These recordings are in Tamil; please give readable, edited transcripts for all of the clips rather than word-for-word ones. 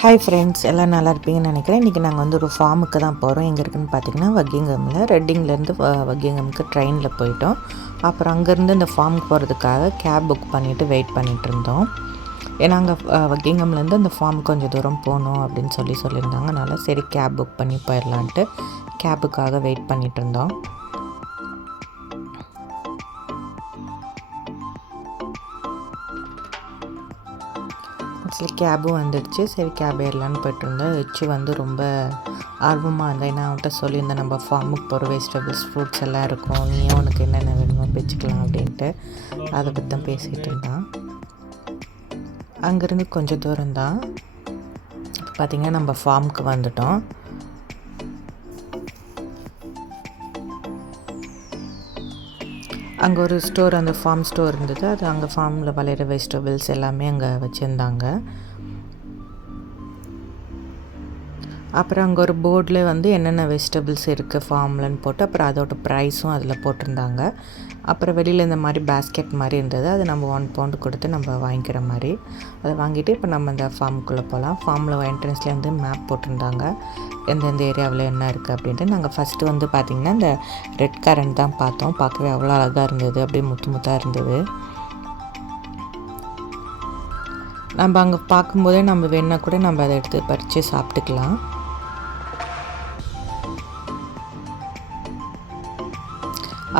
ஹாய் ஃப்ரெண்ட்ஸ், எல்லாம் நல்லா இருப்பீங்கன்னு நினைக்கிறேன். இன்றைக்கி நாங்கள் வந்து ஒரு ஃபார்முக்கு தான் போகிறோம். எங்கே இருக்குதுன்னு பார்த்தீங்கன்னா வக்கிங்கமில். ரெட்டிங்லேருந்து வக்கிங்கமுக்கு ட்ரெயினில் போயிட்டோம். அப்புறம் அங்கேருந்து இந்த ஃபார்முக்கு போகிறதுக்காக கேப் புக் பண்ணிவிட்டு வெயிட் பண்ணிகிட்டு இருந்தோம். ஏன்னா அங்கே வக்கிங்கம்லேருந்து அந்த ஃபார்ம் கொஞ்சம் தூரம் போகணும் அப்படின்னு சொல்லியிருந்தாங்க. அதனால் சரி கேப் புக் பண்ணி போயிடலான்ட்டு கேபுக்காக வெயிட் பண்ணிகிட்டு இருந்தோம். ஆக்சுவலி கேபும் வந்துடுச்சு. சரி கேப் ஏறலான்னு போய்ட்டுருந்தேன். வச்சு வந்து ரொம்ப ஆர்வமாக இருந்தேன். ஏன்னா அவன்கிட்ட சொல்லியிருந்தேன், நம்ம ஃபார்முக்கு போகிற வெஜிடபிள்ஸ் ஃப்ரூட்ஸ் எல்லாம் இருக்கும், நீயும் உனக்கு என்னென்ன வேணுமோ வச்சுக்கலாம் அப்படின்ட்டு. அதை பற்றி தான் பேசிகிட்டு இருந்தான். அங்கேருந்து கொஞ்சம் தூரம் தான் பார்த்திங்கன்னா நம்ம ஃபார்முக்கு வந்துட்டோம். அங்கே ஒரு ஸ்டோர், அந்த ஃபார்ம் ஸ்டோர் இருந்தது. அது அங்கே ஃபார்மில் விளையிற வெஜிடபிள்ஸ் எல்லாமே அங்கே வச்சுருந்தாங்க. அப்புறம் அங்கே ஒரு போர்டில் வந்து என்னென்ன வெஜிடபிள்ஸ் இருக்குது ஃபார்ம்லன்னு போட்டு, அப்புறம் அதோட ப்ரைஸும் அதில் போட்டிருந்தாங்க. அப்புறம் வெளியில் இந்த மாதிரி பேஸ்கெட் மாதிரி இருந்தது. அது நம்ம 1 பவுண்டு கொடுத்து நம்ம வாங்கிக்கிற மாதிரி. அதை வாங்கிட்டு இப்போ நம்ம இந்த ஃபார்முக்குள்ளே போகலாம். ஃபார்மில் என்ட்ரன்ஸ்லேயே வந்து மேப் போட்டிருந்தாங்க, எந்தெந்த ஏரியாவில் என்ன இருக்குது அப்படின்ட்டு. நாங்கள் ஃபஸ்ட்டு வந்து பார்த்திங்கன்னா இந்த ரெட் கரண்ட் தான் பார்த்தோம். பார்க்கவே அவ்வளோ அழகாக இருந்தது, அப்படியே முத்தாக இருந்தது. நம்ம அங்கே பார்க்கும்போதே நம்ம வேணால் கூட நம்ம அதை எடுத்து பறித்து சாப்பிட்டுக்கலாம்.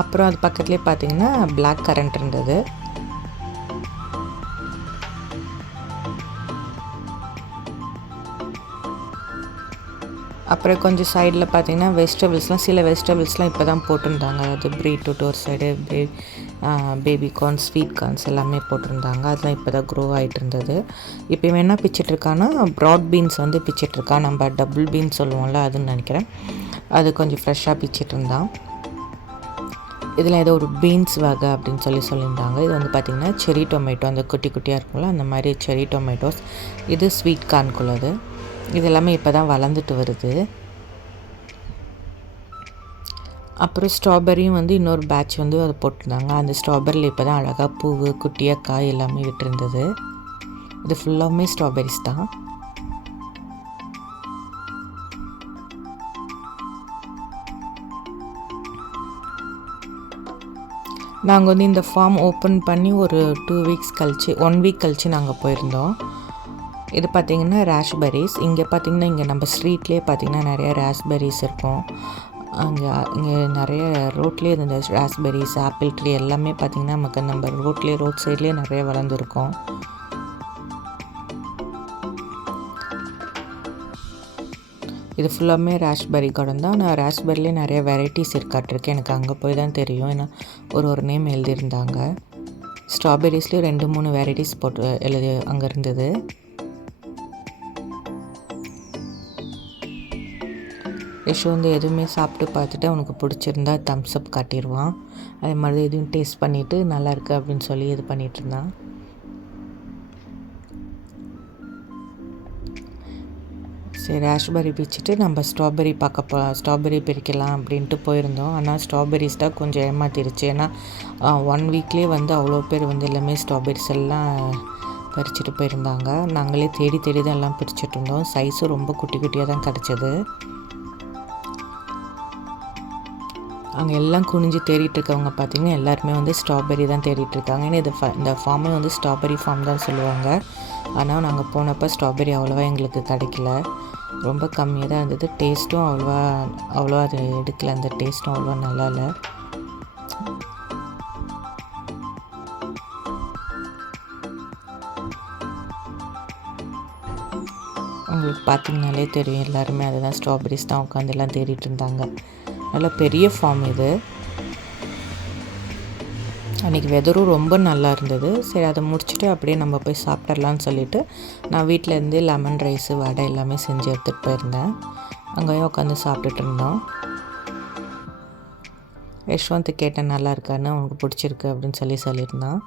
அப்புறம் அது பக்கத்துலேயே பார்த்திங்கன்னா பிளாக் கரண்ட் இருந்தது. அப்புறம் கொஞ்சம் சைடில் பார்த்திங்கன்னா வெஜிடபிள்ஸ்லாம், சில வெஜிடபிள்ஸ்லாம் இப்போ தான் போட்டிருந்தாங்க. அதாவது பீட்ரூட் ஒரு side, baby corn, sweet corns எல்லாமே போட்டிருந்தாங்க. அதெல்லாம் இப்போ தான் க்ரோ ஆகிட்டு இருந்தது. இப்போ என்ன பிச்சிட்ருக்கான்னா ப்ராட் பீன்ஸ் வந்து பிச்சிட்ருக்கா. நம்ம டபுள் பீன்ஸ் சொல்லுவோம்ல, அதுன்னு நினைக்கிறேன். அது கொஞ்சம் ஃப்ரெஷ்ஷாக பிச்சிட்டு இருந்தான். இதில் ஏதோ ஒரு பீன்ஸ் வகை அப்படின்னு சொல்லியிருந்தாங்க. இது வந்து பார்த்திங்கன்னா செரி டொமேட்டோ, அந்த குட்டி குட்டியாக இருக்கும்ல, அந்த மாதிரி செரி டொமேட்டோஸ். இது ஸ்வீட் கார்னுக்குள்ளது. இது எல்லாமே இப்போ தான் வளர்ந்துட்டு வருது. அப்புறம் ஸ்ட்ராபெரியும் வந்து இன்னொரு பேட்ச் வந்து அதை போட்டிருந்தாங்க. அந்த ஸ்ட்ராபெரியில் இப்போ தான் அழகாக பூவு, குட்டியாக காய் எல்லாமே விட்டுருந்தது. இது ஃபுல்லாகவுமே ஸ்ட்ராபெரிஸ் தான். நாங்கள் வந்து இந்த ஃபார்ம் ஓப்பன் பண்ணி ஒரு 2 வீக்ஸ் கழிச்சு, 1 வீக் கழிச்சு நாங்கள் போயிருந்தோம். இது பார்த்திங்கன்னா ராஸ்பெரிஸ். இங்கே பார்த்திங்கன்னா இங்கே நம்ம ஸ்ட்ரீட்லேயே பார்த்திங்கன்னா நிறைய ராஸ்பெரிஸ் இருக்கும். இங்கே நிறைய ரோட்லேயே இந்த ராஸ்பெரிஸ், ஆப்பிள் ட்ரீ எல்லாமே பார்த்திங்கன்னா நமக்கு நம்ம ரோட் சைட்லேயே நிறைய வளர்ந்துருக்கும். இது ஃபுல்லாமே ராஸ்பெரி கார்டன் தான். நான் ராஸ்பெரிலே நிறைய வெரைட்டிஸ் இருக்காட்டிருக்கு. எனக்கு அங்கே போய் தான் தெரியும். ஏன்னா ஒரு நேம் எழுதியிருந்தாங்க. ஸ்ட்ராபெரிஸ்லேயும் 2-3 வெரைட்டிஸ் போட்டு அங்கே இருந்தது. யஷு வந்து எதுவுமே சாப்பிட்டு பார்த்துட்டு அவனுக்கு பிடிச்சிருந்தா தம்ஸ் அப் காட்டிடுவான். அதே மாதிரி எதுவும் டேஸ்ட் பண்ணிவிட்டு நல்லாயிருக்கு அப்படின்னு சொல்லி இது பண்ணிகிட்டு இருந்தான். சரி, ராஸ்பெரி பிச்சுட்டு நம்ம ஸ்ட்ராபெரி ஸ்ட்ராபெரி பிரிக்கலாம் அப்படின்ட்டு போயிருந்தோம். ஆனால் ஸ்ட்ராபெரிஸ் தான் கொஞ்சம் ஏமாத்திருச்சு. ஏன்னா 1 வீக்லேயே வந்து அவ்வளோ பேர் வந்து எல்லாமே ஸ்ட்ராபெரிஸ் எல்லாம் பறிச்சுட்டு போயிருந்தாங்க. நாங்களே தேடி தான் எல்லாம் பிரிச்சுட்டு இருந்தோம். சைஸும் ரொம்ப குட்டி குட்டியாக தான் கிடச்சிது. அங்கே எல்லாம் குனிஞ்சு தேடிட்டு இருக்கவங்க பார்த்திங்கன்னா எல்லாருமே வந்து ஸ்ட்ராபெரி தான் தேடிட்டு இருக்காங்க. ஏன்னா இந்த ஃபார்மே வந்து ஸ்ட்ராபெரி ஃபார்ம் தான் சொல்லுவாங்க. ஆனால் நாங்கள் போனப்போ ஸ்ட்ராபெரி அவ்வளோவா எங்களுக்கு கிடைக்கல. ரொம்ப கம்மியாக தான் இருந்தது. டேஸ்ட்டும் அவ்வளோவா அது எடுக்கல. அந்த டேஸ்ட்டும் அவ்வளோவா நல்லா இல்லை. உங்களுக்கு பார்த்திங்கனாலே தெரியும், எல்லாருமே அதை தான் ஸ்ட்ராபெரிஸ் தான் உட்காந்து எல்லாம் தேடிட்டு இருந்தாங்க. நல்ல பெரிய ஃபார்ம் இது. அன்றைக்கி வெதரும் ரொம்ப நல்லா இருந்தது. சரி, அதை முடிச்சுட்டு அப்படியே நம்ம போய் சாப்பிட்றலான்னு சொல்லிவிட்டு நான் வீட்டிலேருந்து லெமன் ரைஸு, வடை எல்லாமே செஞ்சு எடுத்துகிட்டு போயிருந்தேன். அங்கேயே உட்காந்து சாப்பிட்டுட்டு இருந்தோம். யஷ்வந்த் கேட்டேன் நல்லா இருக்கான்னு, அவனுக்கு பிடிச்சிருக்கு அப்படின்னு சொல்லியிருந்தான்.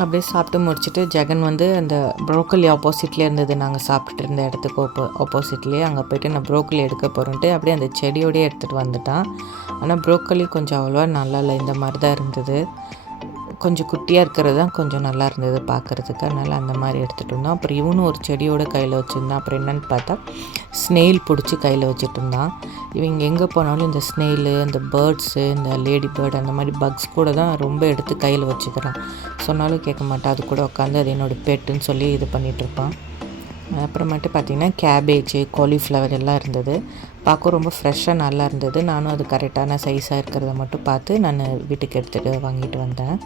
அப்படியே சாப்பிட்டு முடிச்சுட்டு ஜெகன் வந்து அந்த ப்ரோக்கலி ஆப்போசிட்லேயே இருந்தது, நாங்கள் சாப்பிட்டுட்டு இருந்த இடத்துக்கு ஆப்போசிட்லேயே. அங்கே போய்ட்டு நான் ப்ரோக்கலி எடுக்க போகிறேன்ட்டு அப்படியே அந்த செடியோடையே எடுத்துகிட்டு வந்துட்டான். ஆனால் ப்ரோக்கலி கொஞ்சம் அவ்வளோவா நல்லா இல்லை, இந்த மாதிரி தான் இருந்தது. கொஞ்சம் குட்டியாக இருக்கிறது தான் கொஞ்சம் நல்லா இருந்தது பார்க்குறதுக்கு, அதனால் அந்த மாதிரி எடுத்துகிட்டு இருந்தோம். அப்புறம் இவனும் ஒரு செடியோடு கையில் வச்சுருந்தான். அப்புறம் என்னென்னு பார்த்தா ஸ்னெயில் பிடிச்சி கையில் வச்சுட்டு இருந்தான். இவங்க எங்கே போனாலும் இந்த ஸ்னெயிலு, இந்த பேர்ட்ஸு, இந்த லேடி பேர்டு அந்த மாதிரி பக்ஸ் கூட தான் ரொம்ப எடுத்து கையில் வச்சுக்கிறான். சொன்னாலும் கேட்க மாட்டான். அது கூட உட்காந்து அது என்னோடய பெட்டுன்னு சொல்லி இது பண்ணிகிட்ருப்பான். அப்புறமேட்டு பார்த்திங்கன்னா கேபேஜு, காலிஃப்ளவர் எல்லாம் இருந்தது. பார்க்க ரொம்ப ஃப்ரெஷ்ஷாக நல்லா இருந்தது. நானும் அது கரெக்டான சைஸாக இருக்கிறத மட்டும் பார்த்து நான் வீட்டுக்கு எடுத்துகிட்டு வாங்கிட்டு வந்தேன்.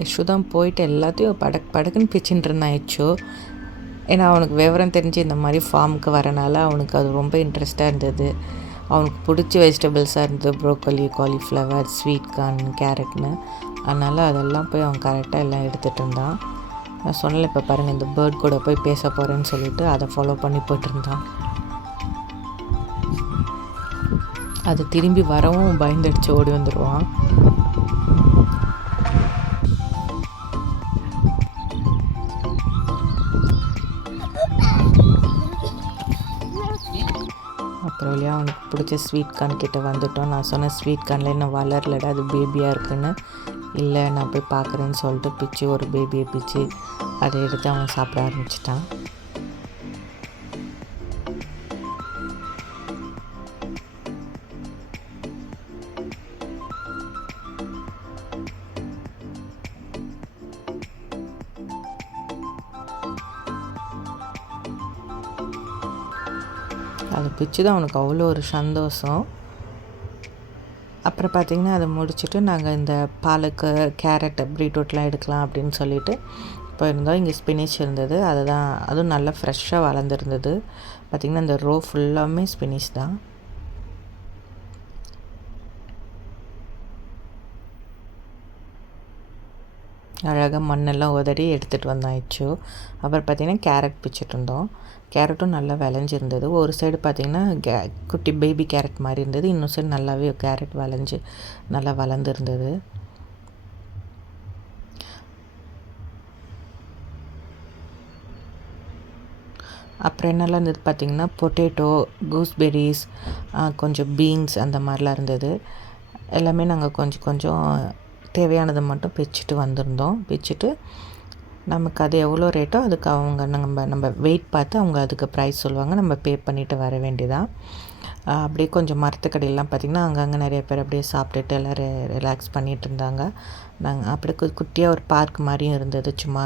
யஷு தான் போயிட்டு எல்லாத்தையும் படக்குன்னு பிச்சுட்டு இருந்தான் யச்சு. ஏன்னா அவனுக்கு விவரம் தெரிஞ்சு இந்த மாதிரி ஃபார்முக்கு வரனால அவனுக்கு அது ரொம்ப இன்ட்ரெஸ்ட்டாக இருந்தது. அவனுக்கு பிடிச்ச வெஜிடபிள்ஸாக இருந்தது, ப்ரோக்கலி, காலிஃப்ளவர், ஸ்வீட் கார்ன், கேரட்னு. அதனால் அதெல்லாம் போய் அவன் கரெக்டாக எல்லாம் எடுத்துகிட்டு இருந்தான். நான் சொன்னல, இப்போ பாருங்கள் இந்த பேர்ட் கூட போய் பேச போகிறேன்னு சொல்லிவிட்டு அதை ஃபாலோ பண்ணி போய்ட்டுருந்தான். அது திரும்பி வரவும் பயந்துடுச்சு ஓடி வந்துடுவான். அப்புறம் வழியாக அவனுக்கு பிடிச்ச ஸ்வீட் கார்ன் கிட்டே வந்துட்டோம். நான் சொன்னேன் ஸ்வீட் கார்னில் இன்னும் வளரலடா, அது பேபியாக இருக்குன்னு. இல்லை நான் போய் பார்க்குறேன்னு சொல்லிட்டு பிச்சு ஒரு பேபியை பிச்சு அதை எடுத்து அவன் சாப்பிட ஆரம்பிச்சிட்டான். அதை பிச்சு தான் அவனுக்கு அவ்வளோ ஒரு சந்தோஷம். அப்புறம் பார்த்திங்கன்னா அதை முடிச்சுட்டு நாங்கள் இந்த பாலக்கு, கேரட், பீட்ரூட்லாம் எடுக்கலாம் அப்படின்னு சொல்லிட்டு போயிருந்தோம். இங்கே ஸ்பினிச் இருந்தது, அதுவும் நல்லா ஃப்ரெஷ்ஷாக வளர்ந்துருந்தது. பார்த்திங்கன்னா இந்த ரோ ஃபுல்லாமே ஸ்பினிச் தான். அழகாக மண்ணெல்லாம் உதறி எடுத்துகிட்டு வந்தாயிடுச்சு. அப்புறம் பார்த்திங்கன்னா கேரட் பிச்சுட்டு இருந்தோம். கேரட்டும் நல்லா விளைஞ்சிருந்தது. ஒரு சைடு பார்த்திங்கன்னா குட்டி பேபி கேரட் மாதிரி இருந்தது, இன்னொரு சைடு நல்லாவே கேரட் விளைஞ்சி நல்லா வளர்ந்துருந்தது. அப்புறம் என்னெல்லாம் இருந்தது பார்த்திங்கன்னா பொட்டேட்டோ, கூஸ்பெரிஸ், கொஞ்சம் பீன்ஸ் அந்த மாதிரிலாம் இருந்தது. எல்லாமே நாங்கள் கொஞ்சம் கொஞ்சம் தேவையானதை மட்டும் பிச்சுட்டு வந்திருந்தோம். பிச்சுட்டு நமக்கு அது எவ்வளோ ரேட்டோ அதுக்கு அவங்க நம்ம வெயிட் பார்த்து அவங்க அதுக்கு ப்ரைஸ் சொல்லுவாங்க, நம்ம பே பண்ணிவிட்டு வர வேண்டியதான். அப்படியே கொஞ்சம் மரத்துக்கடையெல்லாம் பார்த்திங்கன்னா அங்கங்கே நிறைய பேர் அப்படியே சாப்பிட்டுட்டு எல்லாம் ரிலாக்ஸ் பண்ணிகிட்டு இருந்தாங்க. நாங்கள் அப்படியே குட்டியாக ஒரு பார்க் மாதிரியும் இருந்தது, சும்மா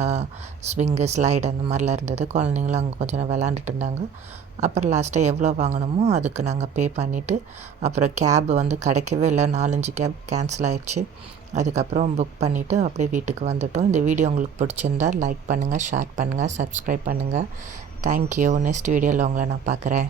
ஸ்விங்கு, ஸ்லைடு அந்த மாதிரிலாம் இருந்தது. குழந்தைங்களும் அங்கே கொஞ்சம் நேரம் விளாண்டுட்டு இருந்தாங்க. அப்புறம் லாஸ்ட்டாக எவ்வளோ வாங்கினோமோ அதுக்கு நாங்கள் பே பண்ணிவிட்டு, அப்புறம் கேப் வந்து கிடைக்கவே இல்லை, 4-5 கேப் கேன்சல் ஆகிடுச்சு. அதுக்கப்புறம் புக் பண்ணிவிட்டு அப்படியே வீட்டுக்கு வந்துவிட்டோம். இந்த வீடியோ உங்களுக்கு பிடிச்சிருந்தா லைக் பண்ணுங்கள், ஷேர் பண்ணுங்கள், சப்ஸ்கிரைப் பண்ணுங்கள். தேங்க்யூ. நெக்ஸ்ட் வீடியோவில் உங்களை நான் பார்க்குறேன்.